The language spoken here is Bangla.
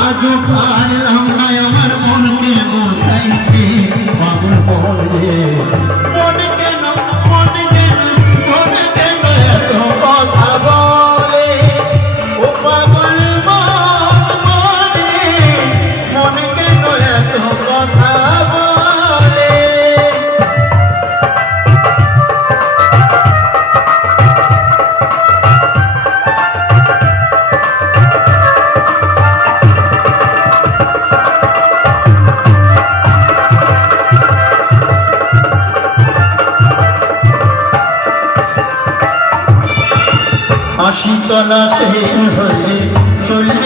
আজও পারলাম না আমার মনকে বোঝাইতে পাগল বলে মন কেন এত কথা বলে ও পাগল মন কেন এত কথা বলে আশিতলা সে হলে চলে